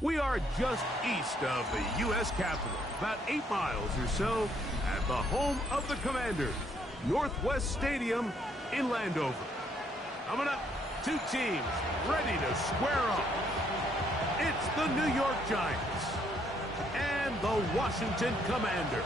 We are just east of the U.S. Capitol, about 8 miles or so, at the home of the Commanders, Northwest Stadium in Landover. Coming up, two teams ready to square off. It's the New York Giants and the Washington Commanders.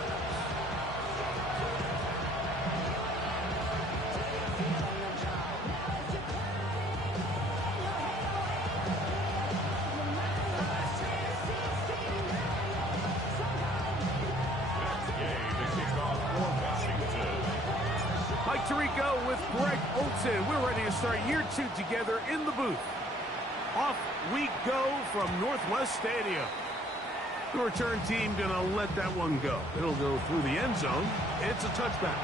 Mike Tirico with Greg Olson. We're ready to start year 2 together in the booth. Off we go from Northwest Stadium. The return team gonna let that one go. It'll go through the end zone. It's a touchback.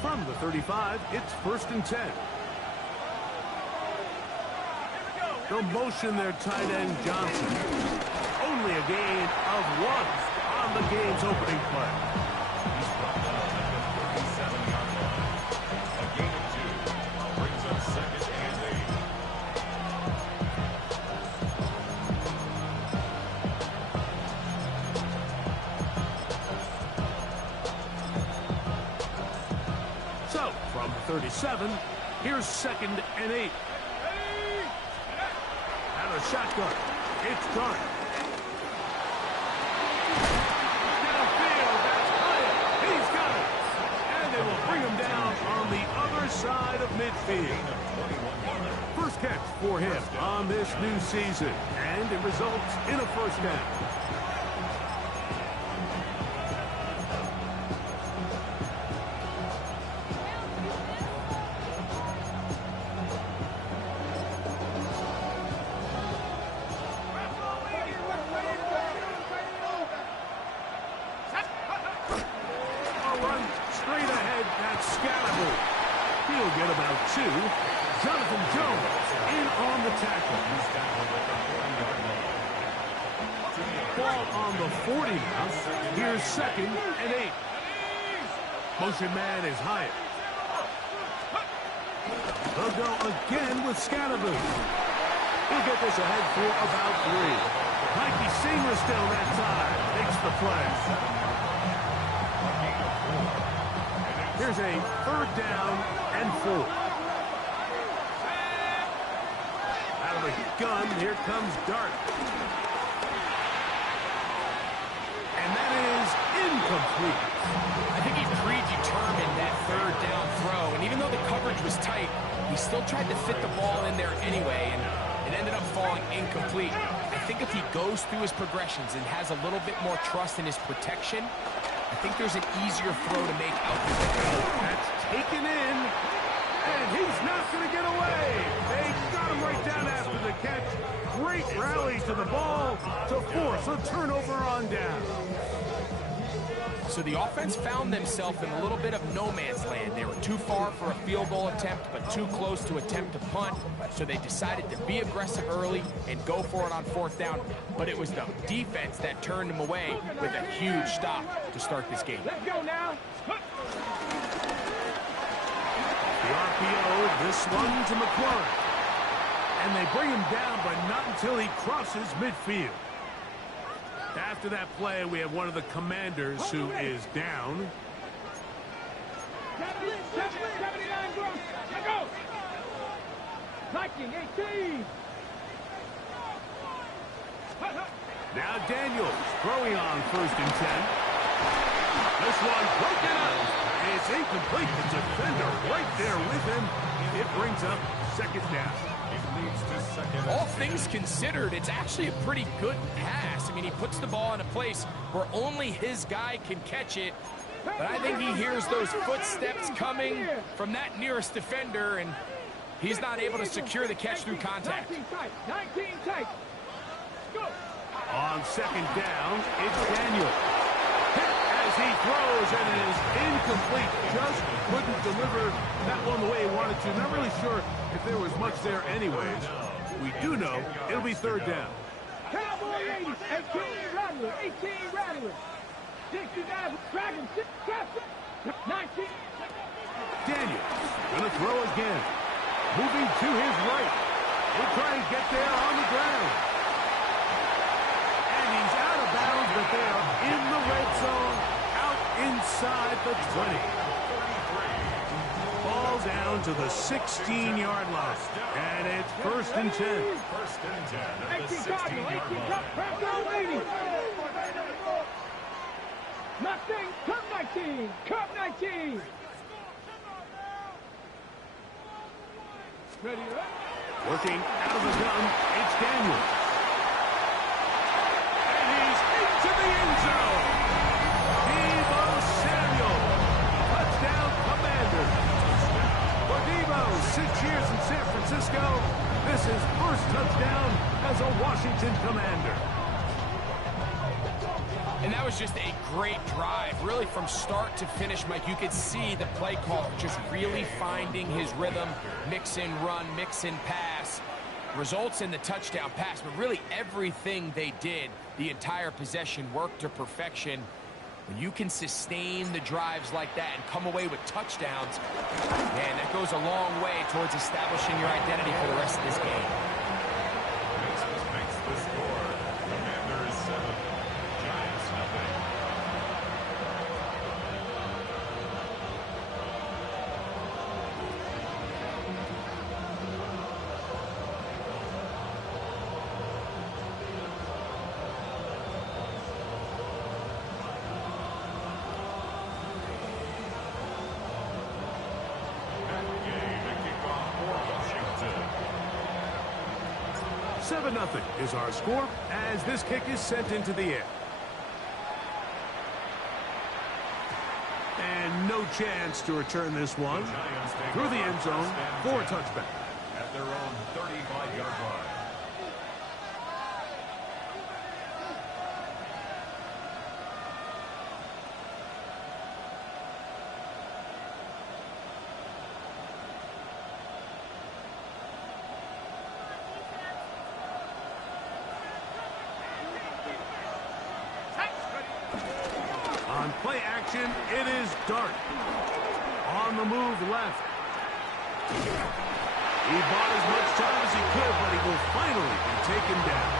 From the 35, it's 1st and 10. They'll motion their tight end Johnson. Only a gain of 1 on the game's opening play. He's brought down at the 37-yard line. A gain of 2 brings up 2nd and 8. So, from the 37, here's 2nd and 8. Out of shotgun, it's done. Downfield, that's Hyatt. He's got it. And they will bring him down on the other side of midfield. First catch for him on this new season, and it results in a first down. He'll get about 2. Jonathan Jones in on the tackle. Ball on the 40 now. Here's 2nd and 8. Motion man is Hyatt. They'll go again with Scatterboot. He'll get this ahead for about 3. Mikey Seymour still that time. Makes the play. Here's a 3rd down and 4. Out of the gun, here comes Dart. And that is incomplete. I think he predetermined that 3rd down throw, and even though the coverage was tight, he still tried to fit the ball in there anyway, and it ended up falling incomplete. I think if he goes through his progressions and has a little bit more trust in his protection, I think there's an easier throw to make out there. That's taken in, and he's not going to get away. They got him right down after the catch. Great rally to the ball to force a turnover on down. So the offense found themselves in a little bit of no man's land. They were too far for a field goal attempt, but too close to attempt to punt. So they decided to be aggressive early and go for it on 4th down. But it was the defense that turned them away with a huge stop to start this game. Let's go now. The RPO, this one to McLaurin. And they bring him down, but not until he crosses midfield. After that play, we have one of the Commanders who is down. 79 gross. Let go. Liking 18. Now Daniels throwing on 1st and 10. This one broken up. It's incomplete. The defender right there with him. It brings up 2nd down. All things considered, it's actually a pretty good pass. I mean, he puts the ball in a place where only his guy can catch it. But I think he hears those footsteps coming from that nearest defender, and he's not able to secure the catch through contact. 19 tight. Go. On 2nd down, it's Daniel. Hit as he throws, and it is incomplete. Just couldn't deliver that one the way he wanted to. Not really sure if there was much there anyways. We do know it'll be 3rd down. Cowboy 80, 18 Rattler, 18 Rattler. 69 Dragon, 6 Captain, 19. Daniels gonna throw again. Moving to his right. He'll try and get there on the ground. And he's out of bounds, but they are in the red zone, out inside the 20. Ball down to the 16-yard line. And it's 1st and 10. First and 10 at the 18 Cardinal, 18 16-yard Cup, line. Crackdown 80. Mustang, Cup 19, Cup 19. Ready, right? Working out of the gun, it's Daniels. And he's into the end zone. Deebo Samuel, touchdown Commander. For Deebo, 6 years in San Francisco, this is first touchdown as a Washington Commander. And that was just a great drive. Really, from start to finish, Mike, you could see the play call just really finding his rhythm. Mix in run, mix in pass. Results in the touchdown pass. But really, everything they did, the entire possession, worked to perfection. When you can sustain the drives like that and come away with touchdowns, man, that goes a long way towards establishing your identity for the rest of this game. Makes the score. Commanders 7, Giants nothing. Game and kickoff for Washington. 7-0 is our score as this kick is sent into the air. And no chance to return this one Giants take through the over end zone first for a and 10 touchback. at their own 35-yard line. On play action, it is Dart. On the move left. He bought as much time as he could, but he will finally be taken down.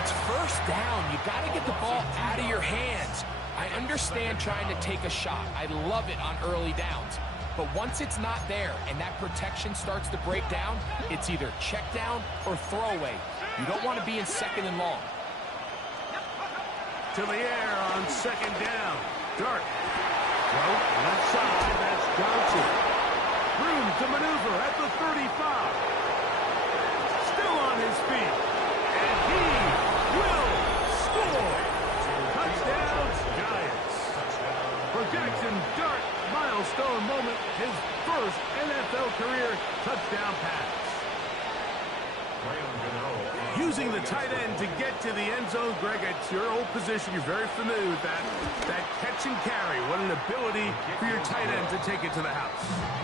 It's first down. You got to get the ball out of your hands. I understand trying to take a shot. I love it on early downs. But once it's not there and that protection starts to break down, it's either check down or throwaway. You don't want to be in 2nd and long. To the air on 2nd down. Dart. Throw left side. That's Johnson. Room to maneuver at the 35. Still on his feet. And he will score. Touchdown, Giants. For Jackson Dart, milestone moment. His first NFL career touchdown pass. Using the tight end to get to the end zone, Greg, it's your old position. You're very familiar with that. That catch and carry. What an ability for your tight end to take it to the house.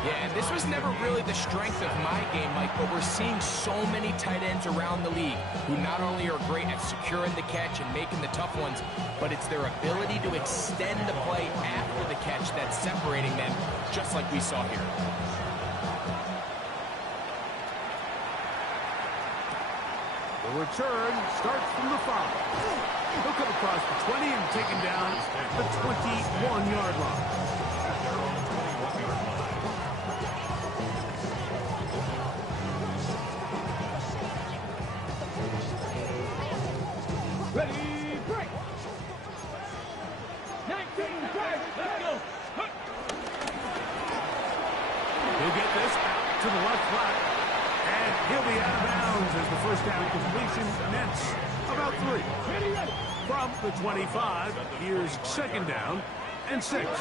Yeah, and this was never really the strength of my game, Mike, but we're seeing so many tight ends around the league who not only are great at securing the catch and making the tough ones, but it's their ability to extend the play after the catch that's separating them, just like we saw here. The return starts from the 5. He'll come across the 20 and taken down the 21-yard line. Ready, break. 19 drive, let's go. He'll get this out to the left flat. And he'll be out of bounds as the first down completion nets about 3. Ready, ready. From the 25, here's 2nd down and 6. Warriors,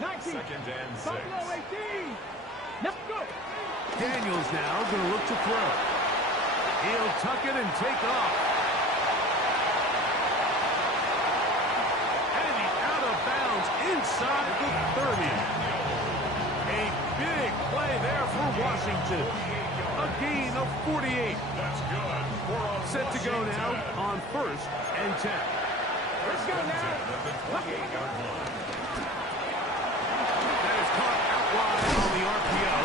19. 2nd and 6. Buffalo 18. Let's go. Daniels now going to look to throw. He'll tuck it and take off. And he's out of bounds inside the 30. A big play there for Washington. A gain of 48. That's good. Set to go now on 1st and 10. Let's go now. That is caught out wide on the RPO.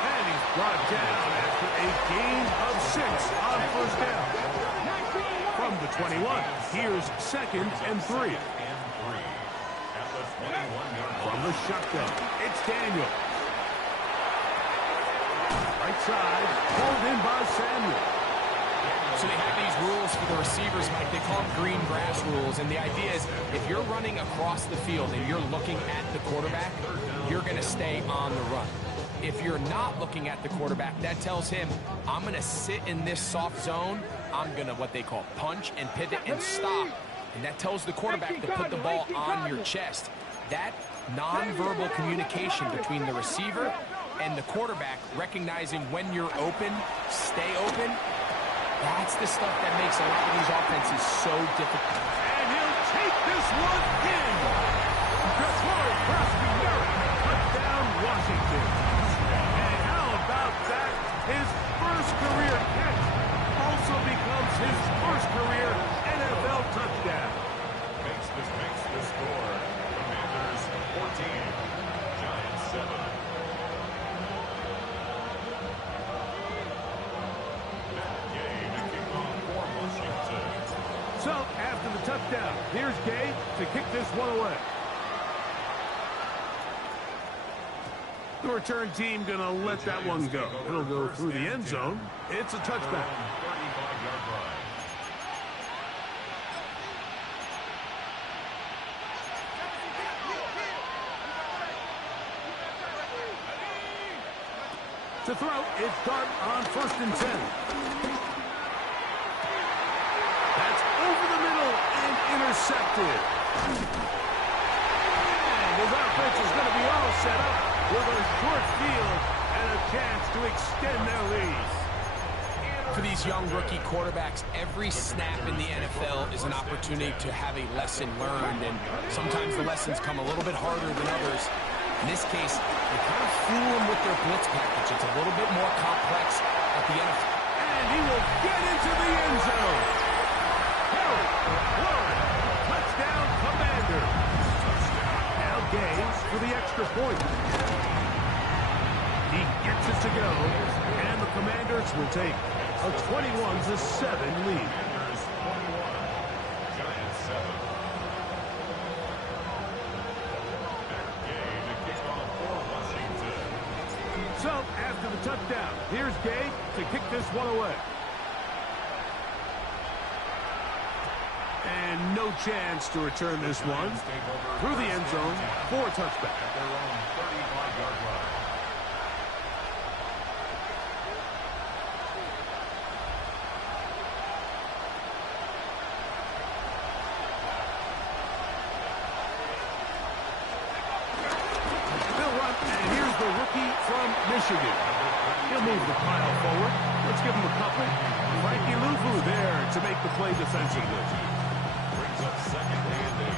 And he's brought down after a gain of 6 on 1st down. From the 21, here's 2nd and 3. From the shotgun, it's Daniel. Right side, pulled in by Samuel. So they have these rules for the receivers, Mike. They call them green grass rules. And the idea is if you're running across the field and you're looking at the quarterback, you're going to stay on the run. If you're not looking at the quarterback, that tells him, I'm going to sit in this soft zone. I'm going to what they call punch and pivot and stop. And that tells the quarterback to put the ball on your chest. That nonverbal communication between the receiver and the quarterback, recognizing when you're open, stay open, that's the stuff that makes a lot of these offenses so difficult. And he'll take this one in. Detroit touchdown Washington. And how about that? His first career catch also becomes his first career NFL touchdown. Makes the score. Commanders 14, Giants 7. So, after the touchdown, here's Gay to kick this one away. The return team going to let that one go. It'll go through the end zone. It's a touchback. 35-yard line. To throw, it's Dart on 1st and 10. That's over the middle and intercepted. And his offense is going to be all set up with a short field and a chance to extend their lead. For these young rookie quarterbacks, every snap in the NFL is an opportunity to have a lesson learned, and sometimes the lessons come a little bit harder than others. In this case, they kind of fool them with their blitz package. It's a little bit more complex at the end. And he will get into the end zone. Harry, Warren, touchdown, Commander. Now Gaines for the extra point. He gets it to go, and the Commanders will take a 21-7 lead. Commanders 21, Giants 7. So, after the touchdown, here's Gay to kick this one away. And no chance to return this one through the end zone for a touchback. At their own 35-yard line. The rookie from Michigan. He'll move the pile forward. Let's give him a couple. Frankie Luvu there to make the play defensively. Brings up 2nd and 8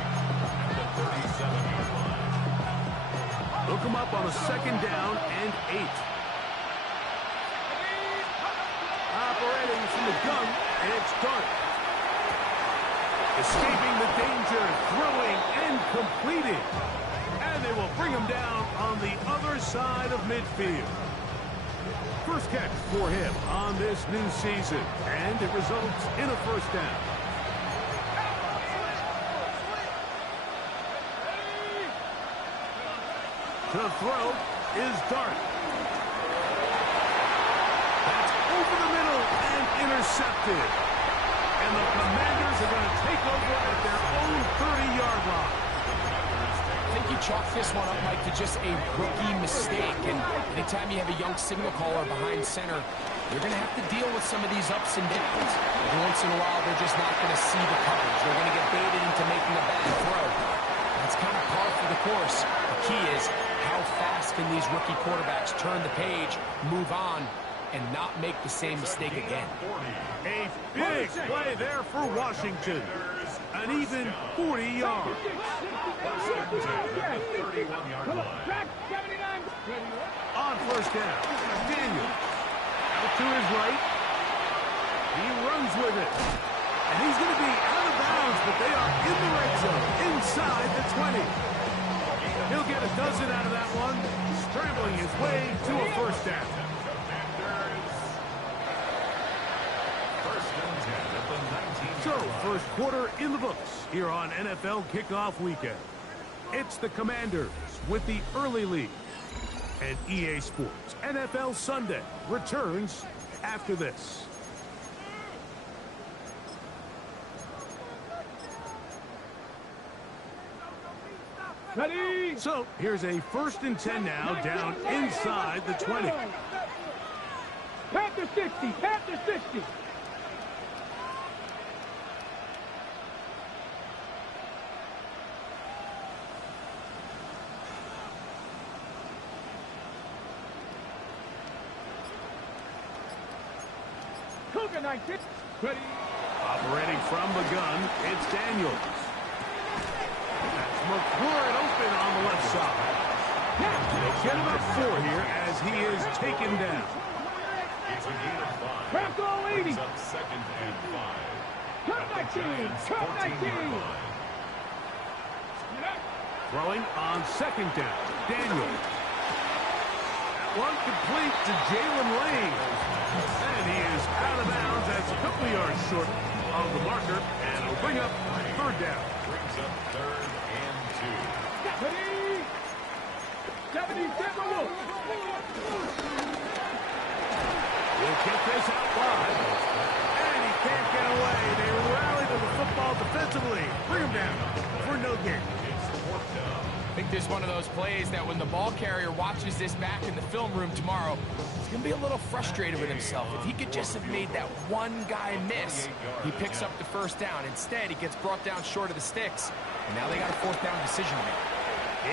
at the 37-yard line. They'll come up on a 2nd down and 8. Operating from the gun, it's Dart. Escaping the danger, throwing and completing. And they will bring him down on the other side of midfield. First catch for him on this new season, and it results in a 1st down. To throw is Dart. That's over the middle and intercepted. And the Commanders are going to take over at their own 30-yard line. I think you chalk this one up, Mike, to just a rookie mistake. And anytime you have a young signal caller behind center, you're going to have to deal with some of these ups and downs. Every once in a while, they're just not going to see the coverage. They're going to get baited into making a bad throw. That's kind of par for the course. The key is how fast can these rookie quarterbacks turn the page, move on, and not make the same mistake again. A big play there for Washington. An even 40 yards. 31-yard line. Track 79. On first down, Daniel. Out to his right. He runs with it. And he's going to be out of bounds, but they are in the red zone, inside the 20. He'll get a dozen out of that one, scrambling his way to a first down. So, first quarter in the books here on NFL Kickoff Weekend. It's the Commanders with the early lead. And EA Sports NFL Sunday returns after this. Ready? So, here's a 1st and 10 now, down inside the 20. Panther 60, Panther 60. Cougar 19. Ready? Operating from the gun, it's Daniels. That's McClure open on the left side. They get him up 4 here as he is taken down. It's a gain of 5. Crack all 80. Brings up 2nd and 5. Cut 19, cut 19. Throwing on 2nd down, Daniels. That one complete to Jalen Lane. And he is out of bounds. That's a couple yards short of the marker. And it'll bring up 3rd down. Brings up 3rd and 2. Ready? 77 Wolf. He'll kick this out wide. And he can't get away. They rally to the football defensively. Bring him down for no gain. It's 4th down. I think there's one of those plays that when the ball carrier watches this back in the film room tomorrow, he's going to be a little frustrated with himself. If he could just have made that one guy miss, he picks up the 1st down. Instead, he gets brought down short of the sticks, and now they got a 4th down decision to make.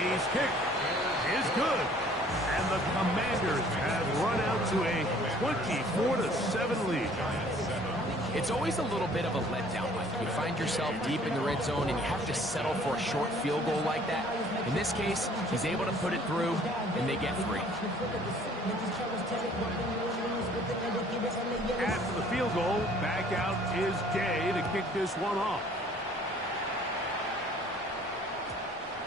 His kick is good. And the Commanders have run out to a 24-7 lead. It's always a little bit of a letdown, Mike. You find yourself deep in the red zone and you have to settle for a short field goal like that. In this case, he's able to put it through, and they get 3. After the field goal, back out is Gay to kick this one off.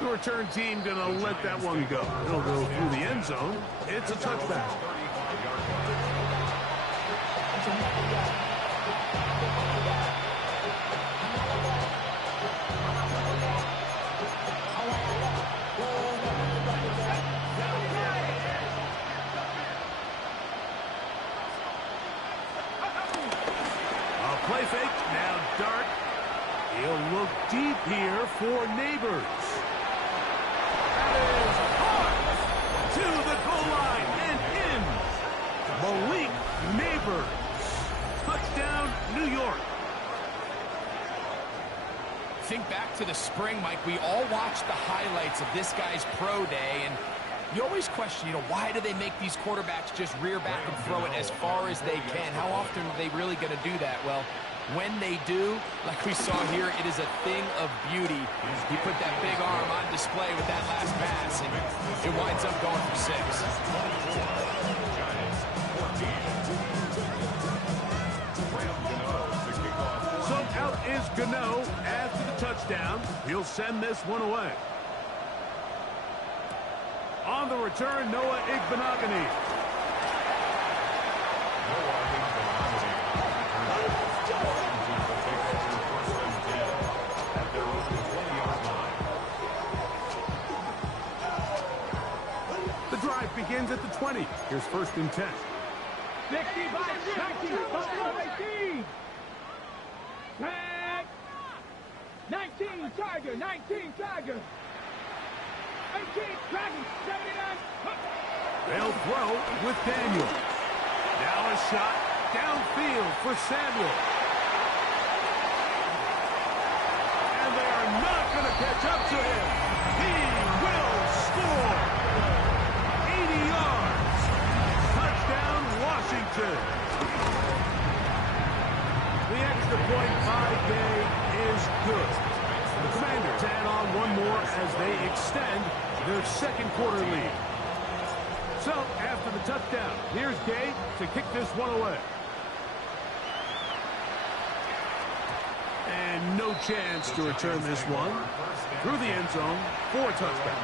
The return team going to let that one go. It'll go through the end zone. It's a touchback. A play fake, now Dart. He'll look deep here for Neighbors. To the goal line and in. Malik Neighbors. Touchdown, New York. Think back to the spring, Mike. We all watched the highlights of this guy's pro day, and you always question, why do they make these quarterbacks just rear back and throw it as far as they can? How often are they really going to do that? Well, when they do, like we saw here, it is a thing of beauty. He put that big arm on display with that last pass, and it winds up going for 6. So out is Gano after the touchdown. He'll send this one away. On the return, Noah Igbenogany. The drive begins at the 20. Here's 1st and 10. 65, 19, Buffalo 18. Tag. 19, Tiger, 19, Tiger. 18, Dragon, 79. They'll throw with Daniel. Now a shot downfield for Samuel. And they are not going to catch up to him. He will score. 80 yards. Touchdown, Washington. The extra point by Gay is good. The Commanders add on one more as they extend their 2nd quarter lead. So, after the touchdown, here's Gay to kick this one away. And no chance to return this one through the end zone for a touchdown.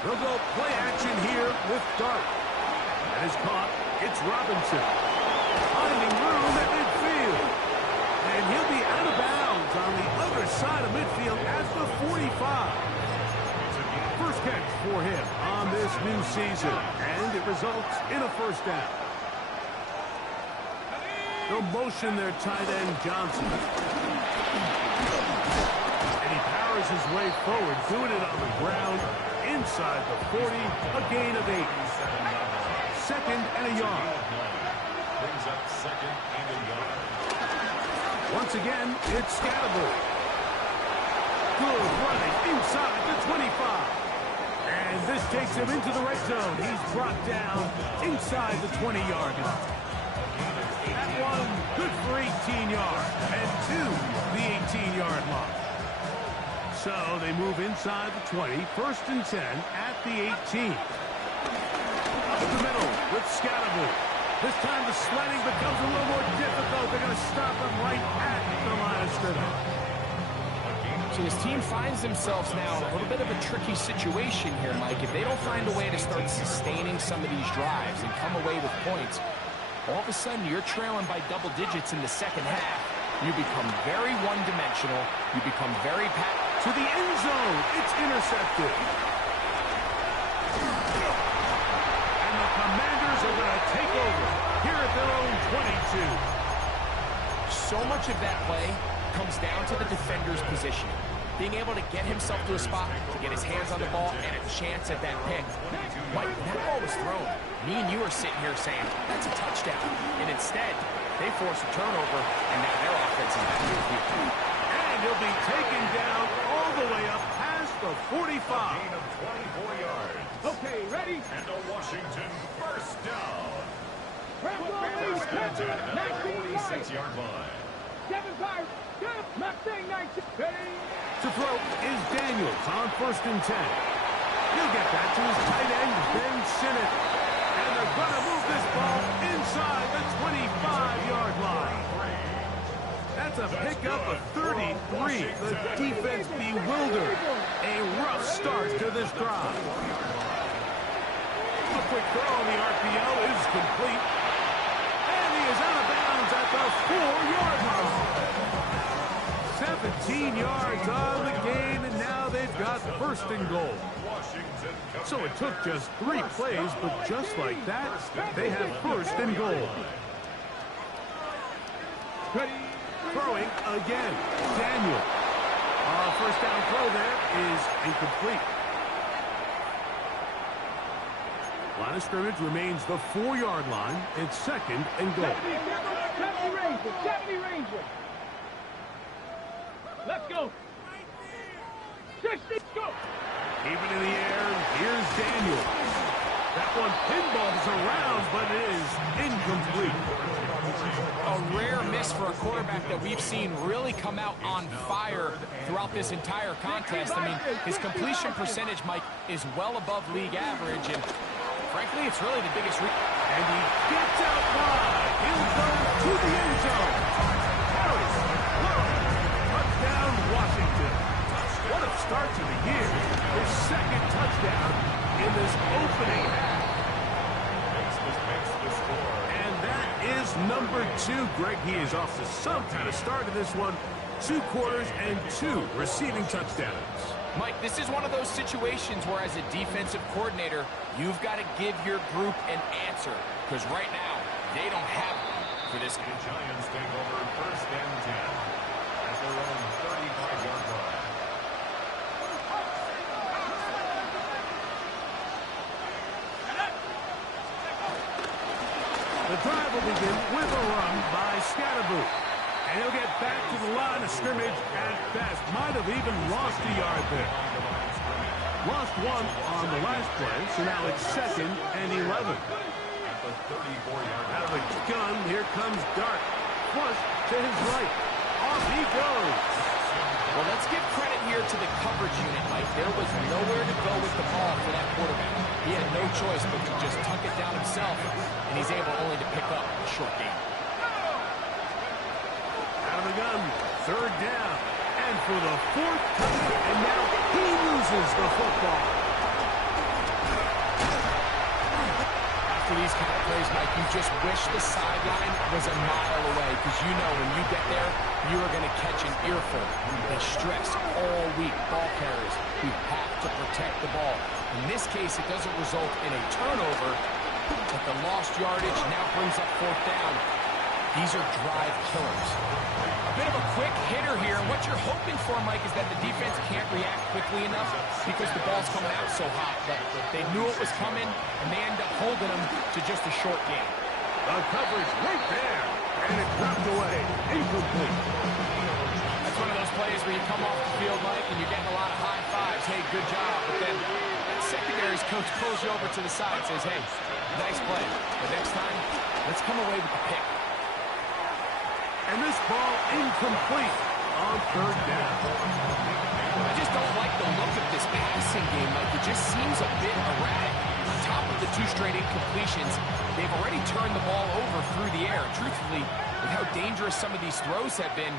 They'll go play action here with Dart. That is caught. It's Robinson. Finding room at midfield. And he'll be out of bounds on the other side of midfield at the 45. First catch for him on this new season. And it results in a first down. They'll motion their tight end, Johnson. And he powers his way forward, doing it on the ground. Inside the 40, a gain of 8. Second and a yard. Brings up second and a yard. Once again, it's Scatterbury. Good running inside the 25. And this takes him into the red zone. He's brought down inside the 20-yard line. That one good for 18 yards and to the 18-yard line. So they move inside the 20, first and 10 at the 18. Up the middle with Scatterbury. This time the sledding becomes a little more difficult. They're going to stop him right at the line of scrimmage. So this team finds themselves now in a little bit of a tricky situation here, Mike. If they don't find a way to start sustaining some of these drives and come away with points, all of a sudden you're trailing by double digits in the second half. You become very one-dimensional. You become very to the end zone. It's intercepted. And the Commanders are going to take over here at their own 22. So much of that play comes down to the defender's positioning. Being able to get himself to a spot, to get his hands on the ball, and a chance at that pick. Mike, when that ball was thrown, me and you are sitting here saying, that's a touchdown. And instead, they force a turnover, and now their offense is back to the field. And he'll be taken down all the way up past the 45. Gain of 24 yards. Okay, ready? And a Washington first down. Bears at the 46-yard line. 7 Pirates. Mustang 19. Ready? To throw is Daniels on first and 10. He'll get that to his tight end, Ben Sinnott. And they're going to move this ball inside the 25-yard line. That's a pickup of 33. The defense bewildered. A rough start to this drive. A quick throw on the RPO is complete. And he is out of bounds at the 4-yard line. 17 yards on the game, and now they've got first and goal. So it took just 3 plays, but just like that, they have first and goal. Throwing again. Daniel. First down throw there is incomplete. Line of scrimmage remains the 4-yard line. It's second and goal. 70 Ranger. 70 Ranger. Let's go. 60, go. Keep it in the air. Here's Daniel. That one pinballs around, but it is incomplete. A rare miss for a quarterback that we've seen really come out on fire throughout this entire contest. I mean, his completion percentage, Mike, is well above league average, and frankly, it's really the biggest. And he gets out wide. He'll go to the end zone. Touchdown, Washington. What a start to the year. His second touchdown in this opening half. And that is number 2. Greg, he is off to some kind of start in this one. 2 quarters and 2 receiving touchdowns. Mike, this is one of those situations where as a defensive coordinator, you've got to give your group an answer. Because right now, they don't have one for this game. The Giants take over first and 10 at their own 35-yard line. The drive will begin with a run by Scatterbury. And he'll get back to the line of scrimmage at best. Might have even lost a yard there. Lost one on the last play, so now it's 2nd and 11. Out of the gun, here comes Dart. Flush to his right. Off he goes. Well, let's give credit here to the coverage unit, Mike. There was nowhere to go with the ball for that quarterback. He had no choice but to just tuck it down himself, and he's able only to pick up a short gain. Out of the gun, 3rd down. And for the 4th time, and now he loses the football. After these kind of plays, Mike, you just wish the sideline was a mile away, because you know when you get there, you are going to catch an earful. They stress all week, ball carriers, who have to protect the ball. In this case, it doesn't result in a turnover, but the lost yardage now brings up 4th down. These are drive killers. A bit of a quick hitter here. What you're hoping for, Mike, is that the defense can't react quickly enough because the ball's coming out so hot. But they knew it was coming, and they end up holding them to just a short gain. The coverage right there, and it dropped away. Incomplete. That's one of those plays where you come off the field, Mike, and you're getting a lot of high fives. Hey, good job. But then that secondary's coach pulls you over to the side and says, hey, nice play. But next time, let's come away with the pick. And this ball incomplete on 3rd down. I just don't like the look of this passing game. Like, it just seems a bit erratic. On top of the 2 straight incompletions, they've already turned the ball over through the air. Truthfully, with how dangerous some of these throws have been,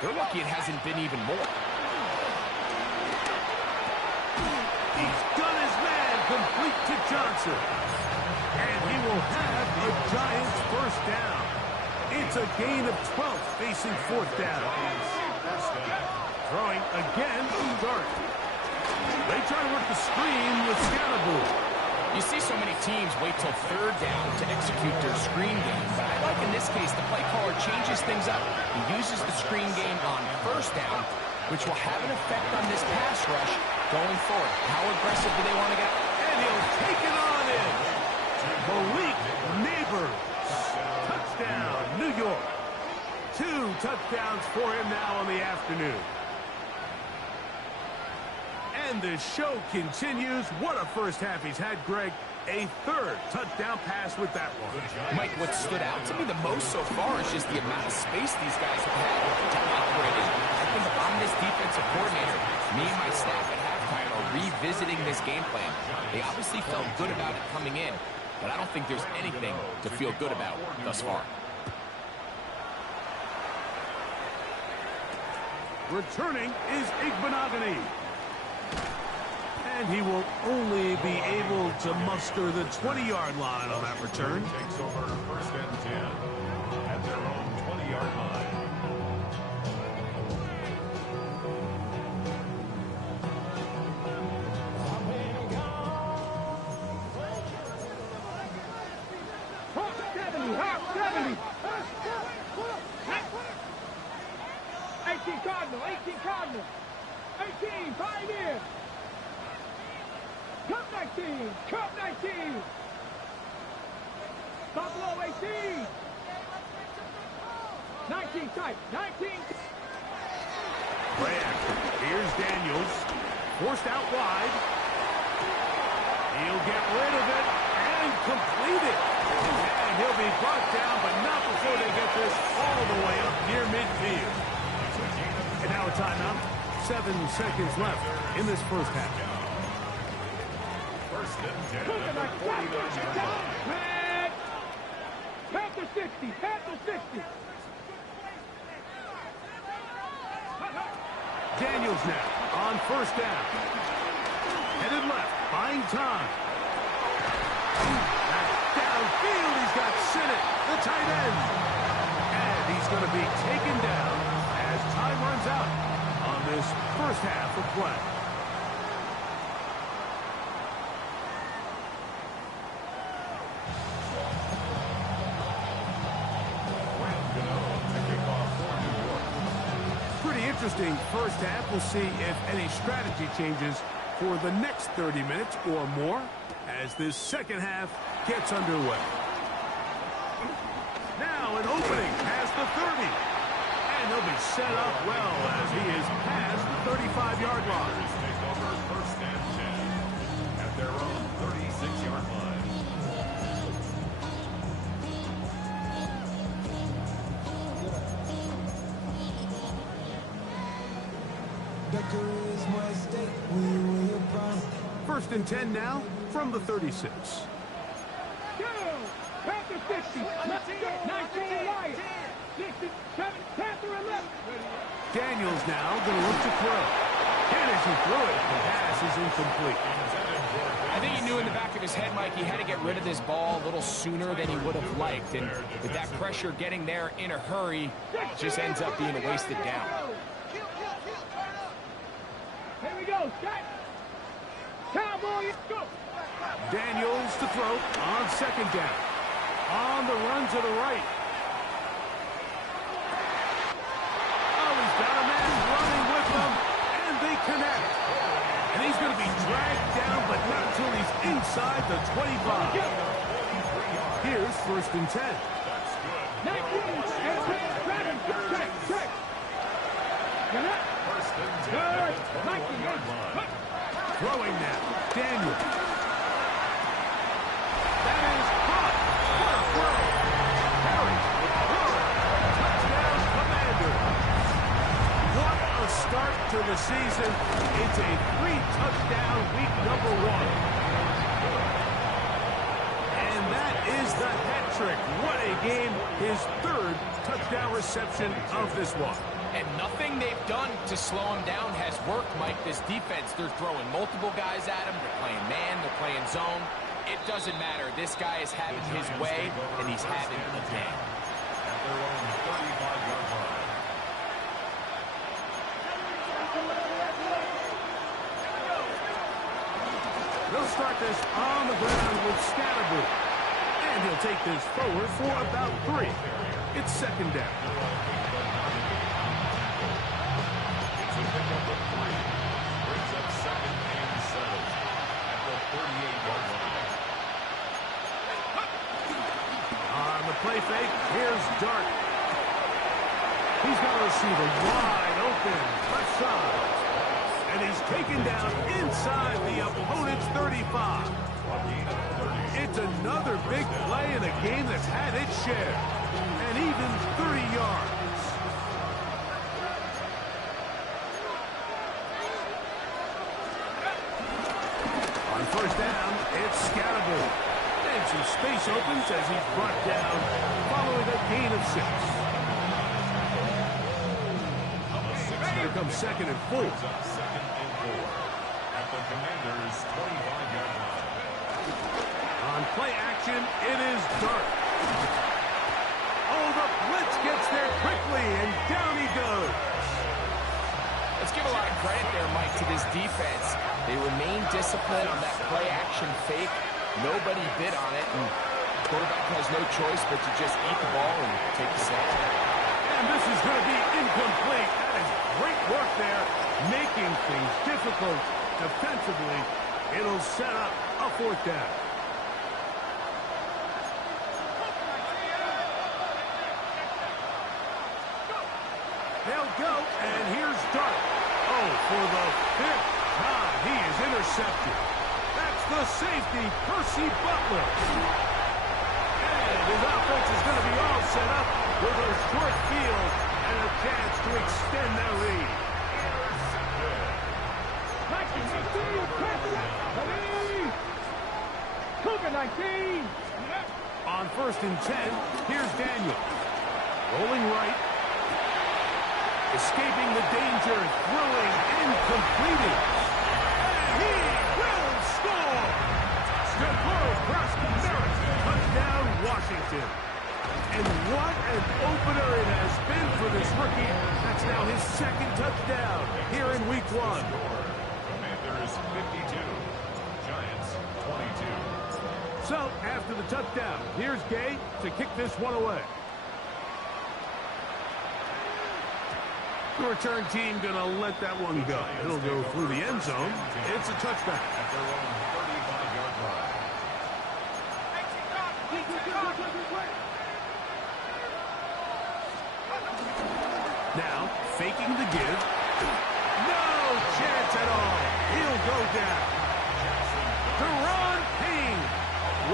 they're lucky it hasn't been even more. He's done his man, complete to Johnson. And he will have a Giants 1st down. It's a gain of 12 facing 4th down. Throwing again, Dart. They try to work the screen with Scalaboo. You see so many teams wait till 3rd down to execute their screen game, but I like in this case the play caller changes things up. He uses the screen game on 1st down, which will have an effect on this pass rush going forward. How aggressive do they want to get? And he'll take it on in. Malik Neighbors. Touchdown, New York. 2 touchdowns for him now on the afternoon. And the show continues. What a first half he's had, Greg. A 3rd touchdown pass with that one. Mike, what stood out to me the most so far is just the amount of space these guys have had to operate in. I think if I'm this defensive coordinator, me and my staff at halftime are revisiting this game plan. They obviously felt good about it coming in, but I don't think there's anything to feel good about thus far. Returning is Igbenogany. And he will only be able to muster the 20-yard line on that return. Takes over 1st and 10 at their own 20-yard line. Cardinal, 18 Cardinal, 18 Pioneer, Cup 19, Cup 19, Buffalo 18, 19 tight, 19. Play action. Here's Daniels, forced out wide. He'll get rid of it and complete it. And he'll be brought down, but not before they get this all the way up near midfield. And now a timeout. 7 seconds left in this first half. 1st and 10 Look at at that. their 40-yard line. Man. Panther 60, Panther 60. Daniels now on 1st down. Headed left, buying time. Back downfield, he's got Sinnott, the tight end. And he's going to be taken down as time runs out on this first half of play. Pretty interesting first half. We'll see if any strategy changes for the next 30 minutes or more as this second half gets underway. Now an opening past the 30. And they'll be set up well as he is past the 35-yard line. Take over first and 10 at their own 36-yard line. First and 10 now from the 36. Go! Panther 60. 19 Lions. 67 Panther 11. Daniels now going to look to throw. And as he threw it, the pass is incomplete. I think he knew in the back of his head, Mike, he had to get rid of this ball a little sooner than he would have liked. And with that pressure getting there in a hurry, it just ends up being a wasted down. Here we go, Scott. Cowboy, go. Daniels to throw on second down. On the run to the right. Oh, he's got a man running with them, and they connect. And he's going to be dragged down, but not until he's inside the 25. Here's first and 10. 19 and 10. Dragon, check. First and 10 Good. at the 21-yard line. Throwing now. Daniel. That is caught. What a throw. Harry. Touchdown, Commanders. What a start to the season. It's a 3-touchdown week number 1. And that is the hat trick. What a game. His 3rd touchdown reception of this one. And nothing they've done to slow him down has worked, Mike. This defense, they're throwing multiple guys at him. They're playing man, they're playing zone. It doesn't matter. This guy is having his way, and he's having a day. At their own 35-yard line. They'll start this on the ground with Scatterboo. And he'll take this forward for about 3. It's second down. Pickup of 3. Brings up second and 7 at the 38-yard line. On the play fake, here's Dart. He's got a receiver wide open, left side. And he's taken down inside the opponent's 35. It's another big play in a game that's had its share. And even 30 yards. First down, it's Scatterboo. And some space opens as he's brought down following a gain of 6. Here comes second and 4. Second and 4 at the Commanders' 25-yard line. On play action, it is Dart. Oh, the blitz gets there quickly, and down he goes. Let's give a lot of credit there, Mike, to this defense. They remain disciplined on that play-action fake. Nobody bid on it, and the quarterback has no choice but to just eat the ball and take the sack. And this is going to be incomplete. That is great work there, making things difficult defensively. It'll set up a 4th down. They'll go, and here's Dart. Oh, for the 5th time, he is intercepted. That's the safety, Percy Butler. And his offense is going to be all set up with a short field and a chance to extend their lead. Cougar 19. On first and 10, here's Daniel. Rolling right. Escaping the danger, throwing and completing. And he will score! Scarborough across the Merritt. Touchdown, Washington. And what an opener it has been for this rookie. That's now his 2nd touchdown here in week 1. Commanders 52, Giants 22. So, after the touchdown, here's Gay to kick this one away. The return team going to let that one go. It'll go through the end zone. It's a touchback. At their own 35-yard line. Now, faking the give. No chance at all. He'll go down. Deron King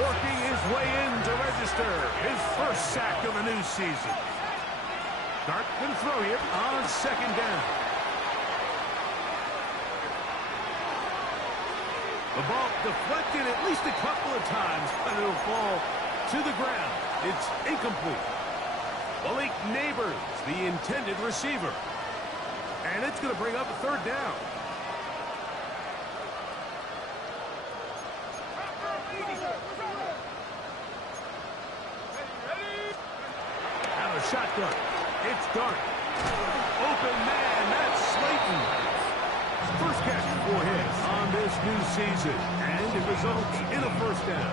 working his way in to register his first sack of the new season. Dart can throw here on second down. The ball deflected at least a couple of times, but it'll fall to the ground. It's incomplete. Malik Neighbors, the intended receiver. And it's going to bring up a third down. Now a shotgun. It's Dart. Open man, that's Slayton. First catch for him on this new season, and it results in a first down.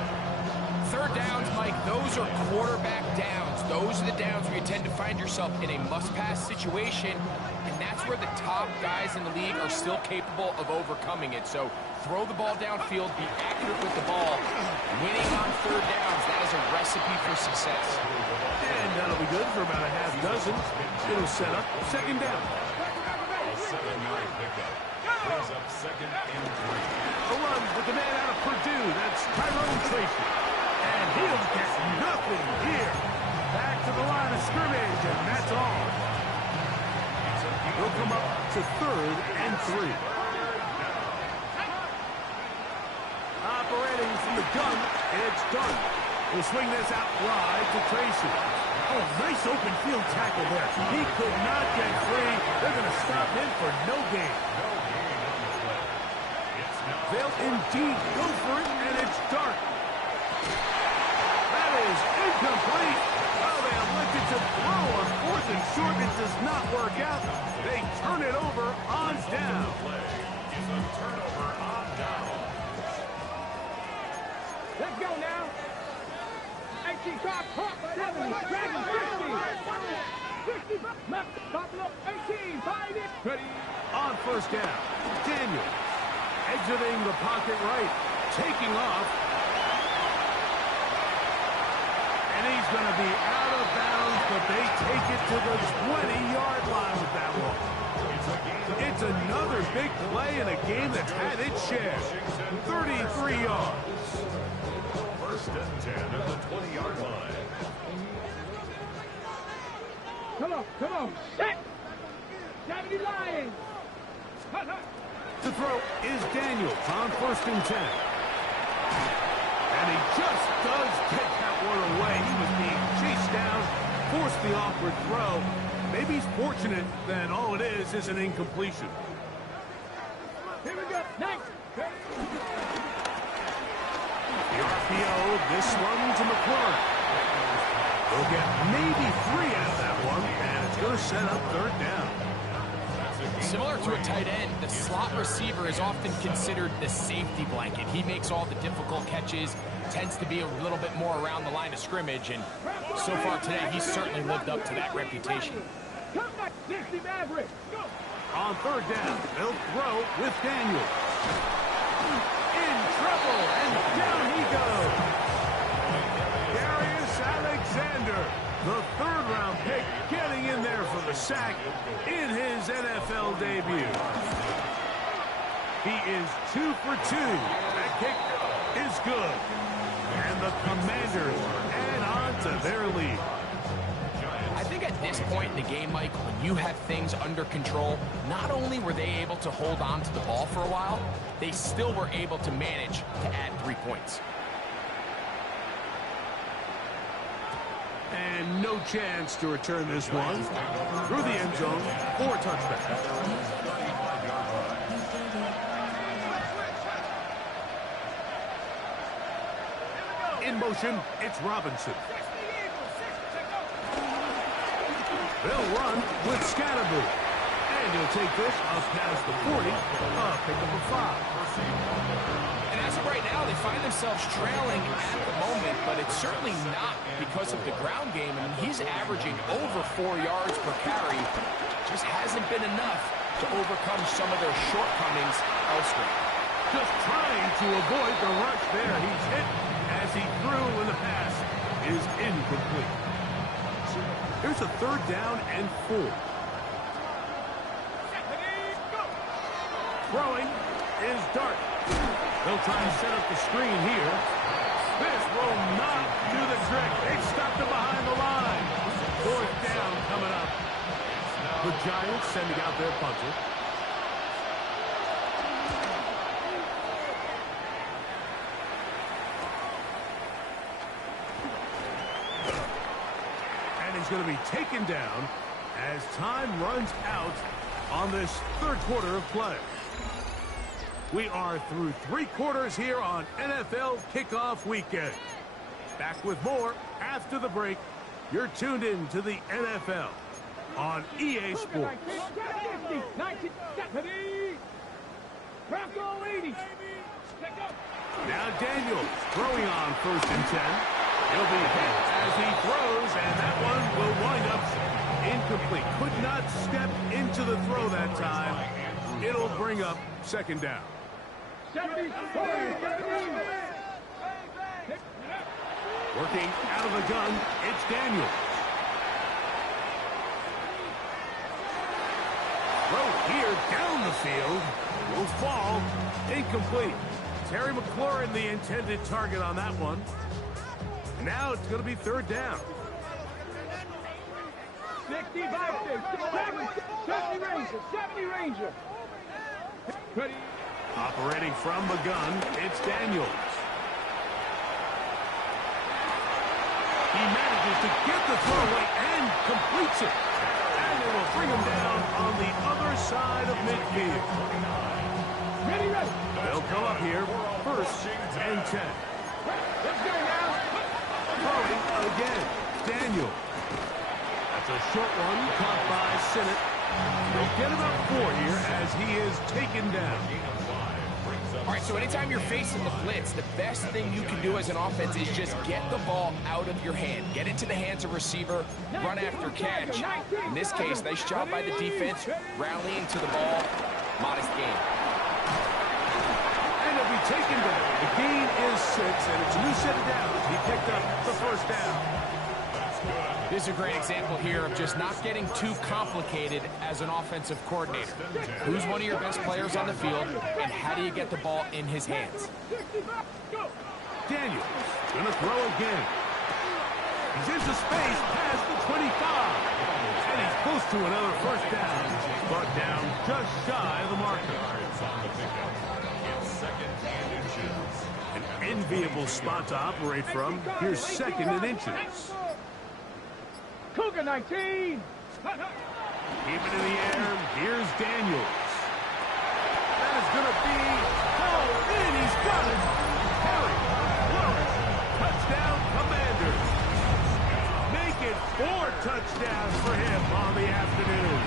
Third downs, Mike, those are quarterback downs. Those are the downs where you tend to find yourself in a must-pass situation, and that's where the top guys in the league are still capable of overcoming it. So throw the ball downfield, be accurate with the ball. Winning on third downs, that is a recipe for success. And that'll be good for about a half dozen. It'll set up second down. A 7-yard pickup. Brings up second and 3. A run with the man out of Purdue. That's Tyrone Tracy. And he'll get nothing here. Back to the line of scrimmage, and that's all. He'll come up to third and 3. Operating from the gun, it's done. We'll swing this out wide to Tracy. Oh, nice open field tackle there. He could not get free. They're going to stop him for no gain. They'll indeed go for it, and it's Dart. That is incomplete. Well, they elected to throw on fourth and short. It does not work out. They turn it over on down. Is a turnover on down. Let's go now. 18 top, 70, Dragon 50. 60, Buffalo 18, 5 in. Ready. On first down, Daniel exiting the pocket right, taking off. And he's going to be out of bounds, but they take it to the 20-yard line with that one. It's another big play in a game that's had its share. 33 yards. First and 10 at the 20-yard line. Come on, set. 70 Lions. The throw is Daniels on first and 10. And he just does take that one away. He was being chased down, forced the awkward throw. Maybe he's fortunate that all it is an incompletion. Here we go. Next. The RPO, this one to McClure. We'll get maybe 3 out of that one, and it's going to set up third down. Similar to a tight end, the slot receiver is often considered the safety blanket. He makes all the difficult catches, tends to be a little bit more around the line of scrimmage, and so far today, he's certainly lived up to that reputation. Come back, 60 Maverick. On third down, they'll throw with Daniels. In trouble, and down he goes. Darius Alexander, the third-round pick, getting in there for the sack in his NFL debut. He is 2 for 2. That kick is good. And the Commanders add on to their lead. I think at this point in the game, Mike, when you have things under control, not only were they able to hold on to the ball for a while, they still were able to manage to add 3 points. And no chance to return this one through the end zone for a touchback. In motion, it's Robinson. They'll run with Scatterboo. And he'll take this up past the 40, pick up a 5. And as of right now, they find themselves trailing at the moment, but it's certainly not because of the ground game. I mean, he's averaging over 4 yards per carry. Just hasn't been enough to overcome some of their shortcomings elsewhere. Just trying to avoid the rush there. He's hit as he threw when the pass is incomplete. Here's a third down and 4. Throwing is Dart. They'll try and set up the screen here. This will not do the trick. They've stopped him behind the line. Fourth down coming up. The Giants sending out their punter. And he's going to be taken down as time runs out on this third quarter of play. We are through 3 quarters here on NFL Kickoff Weekend. Back with more after the break. You're tuned in to the NFL on EA Sports. Now Daniels throwing on 1st and 10. He'll be hit as he throws, and that one will wind up incomplete. Could not step into the throw that time. It'll bring up 2nd down. Working out of the gun, it's Daniels. Throw here down the field. Will fall. Incomplete. Terry McLaurin, the intended target on that one. Now it's going to be 3rd down. 70 Ranger. Ready. Operating from the gun, it's Daniels. He manages to get the throw away and completes it. And it will bring him down on the other side of midfield. Ready. They'll come up here, 1st and 10. Let's go now. Throwing again, Daniels. That's a short one, caught by Sinnott. They'll get about 4 here as he is taken down. All right, so anytime you're facing the blitz, the best thing you can do as an offense is just get the ball out of your hand. Get into the hands of receiver, run after catch. In this case, nice job by the defense, rallying to the ball. Modest gain. And he'll be taken down. The gain is 6, and it's a new set of downs. He picked up the 1st down. This is a great example here of just not getting too complicated as an offensive coordinator. Who's one of your best players on the field, and how do you get the ball in his hands? Daniels going to throw again. He's into space past the 25. And he's close to another 1st down. Brought down just shy of the marker. An enviable spot to operate from. Here's 2nd and inches. Cougar 19. Keep it in the air. Here's Daniels. That is going to be hauled in. He's got it. Harry Lawrence. Touchdown, Commanders. Make it 4 touchdowns for him on the afternoon.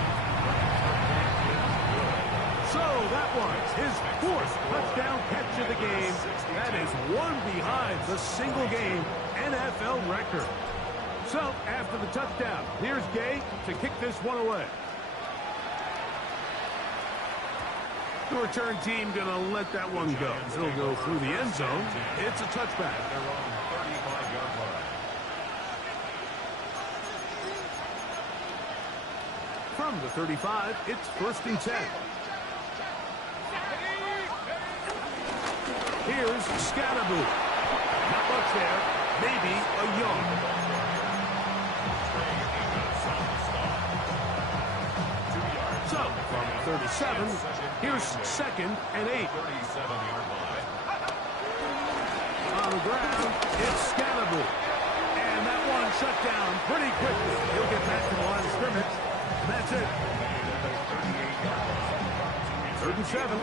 So that was his 4th touchdown catch of the game. That is 1 behind the single-game NFL record. So, after the touchdown, here's Gay to kick this one away. The return team going to let that one go. It'll go through the end zone. It's a touchback. From the 35, it's 1st and 10. Here's Scatterboot. Not much there. Maybe a yard. So, from 37, here's 2nd and 8. On the ground, it's Scatterboot. And that one shut down pretty quickly. He'll get back to the line of scrimmage. And that's it. 3rd and 7.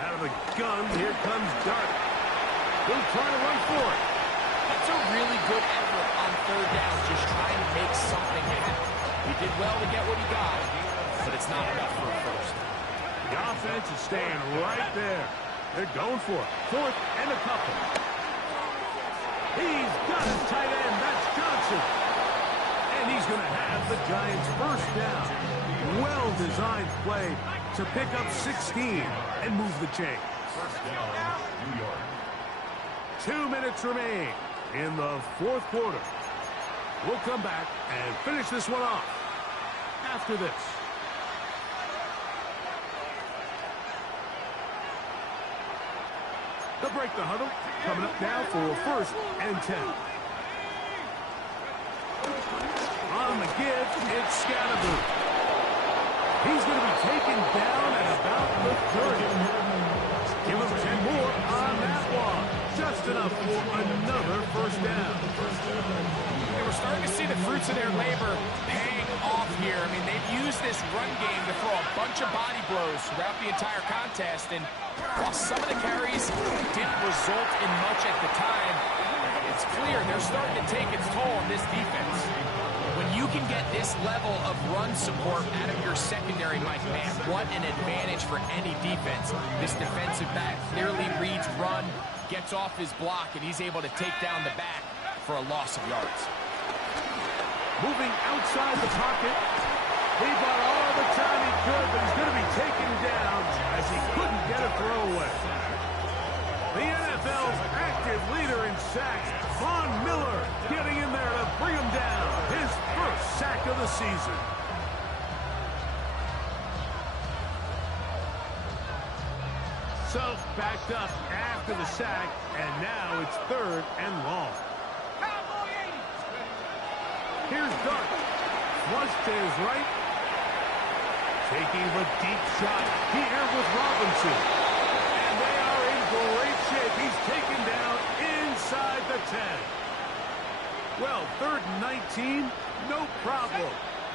Out of the gun, here comes Dart. He'll try to run for it. That's a really good effort on 3rd down, just trying to make something happen. He did well to get what he got, but it's not enough for a 1st. The offense is staying right there. They're going for it. 4th and a couple. He's got his tight end. That's Johnson. And he's going to have the Giants' 1st down. Well-designed play to pick up 16 and move the chains. 1st down, New York. 2 minutes remain in the 4th quarter. We'll come back and finish this one off after this. They'll break the huddle. Coming up now for a 1st and 10. On the give, it's Scatterboo. He's going to be taken down at about the 30. Give him 10 more on that one. Just enough for another 1st down. And we're starting to see the fruits of their labor paying off here. I mean, they've used this run game to throw a bunch of body blows throughout the entire contest. And while some of the carries didn't result in much at the time, it's clear they're starting to take its toll on this defense. When you can get this level of run support out of your secondary, Mike, man, what an advantage for any defense. This defensive back clearly reads run, gets off his block, and he's able to take down the back for a loss of yards. Moving outside the pocket. He bought all the time he could, but he's going to be taken down as he couldn't get a throw away. The NFL's active leader in sacks, Von Miller, getting in there to bring him down. His 1st sack of the season. So, backed up after the sack, and now it's 3rd and long. Here's Dart. Flush to his right. Taking the deep shot here with Robinson. And they are in great shape. He's taken down inside the 10. Well, 3rd and 19, no problem,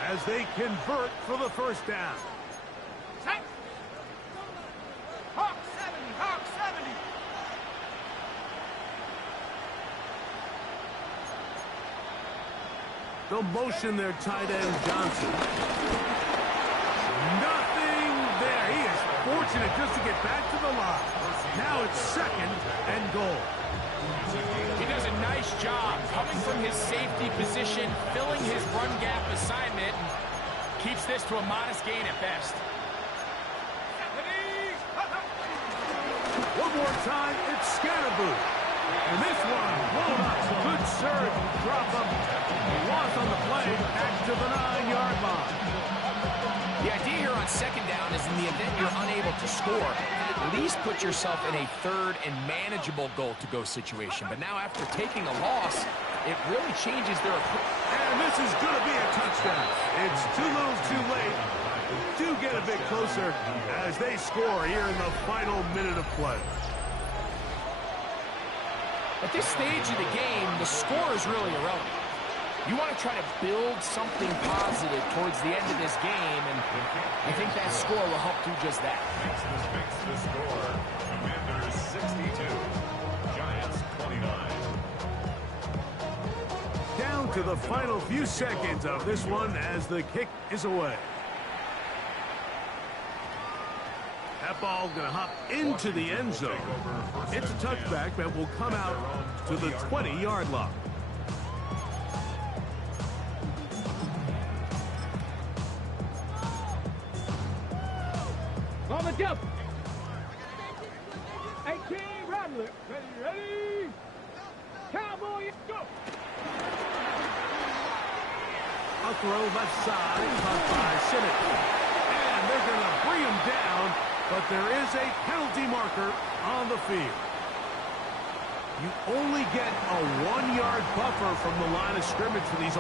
as they convert for the 1st down. Hawk 70, Hawk 70. They'll motion their tight end, Johnson. Nothing there. He is fortunate just to get back to the line. Now it's 2nd and goal. He does a nice job coming from his safety position, filling his run gap assignment, and keeps this to a modest gain at best. One more time, it's Scatterboo. And this one, blown up. Good surge, drop him. Loss on the play, back to the 9-yard line. The idea here on 2nd down is in the event you're unable to score, at least put yourself in a 3rd and manageable goal-to-go situation. But now after taking a loss, it really changes their approach. And this is going to be a touchdown. It's too little too late. Do get a bit closer as they score here in the final minute of play. At this stage of the game, the score is really irrelevant. You want to try to build something positive towards the end of this game, and I think that score will help do just that. Makes the score. Commanders 62, Giants 29. Down to the final few seconds of this one as the kick is away. That ball going to hop into the end zone. It's a touchback that will come out to the 20-yard line. On the jump. 18, Rattler. Ready. Cowboy, go. A throw left side, caught by Simmons. And they're going to bring him down, but there is a penalty marker on the field. You only get a 1-yard buffer from the line of scrimmage for these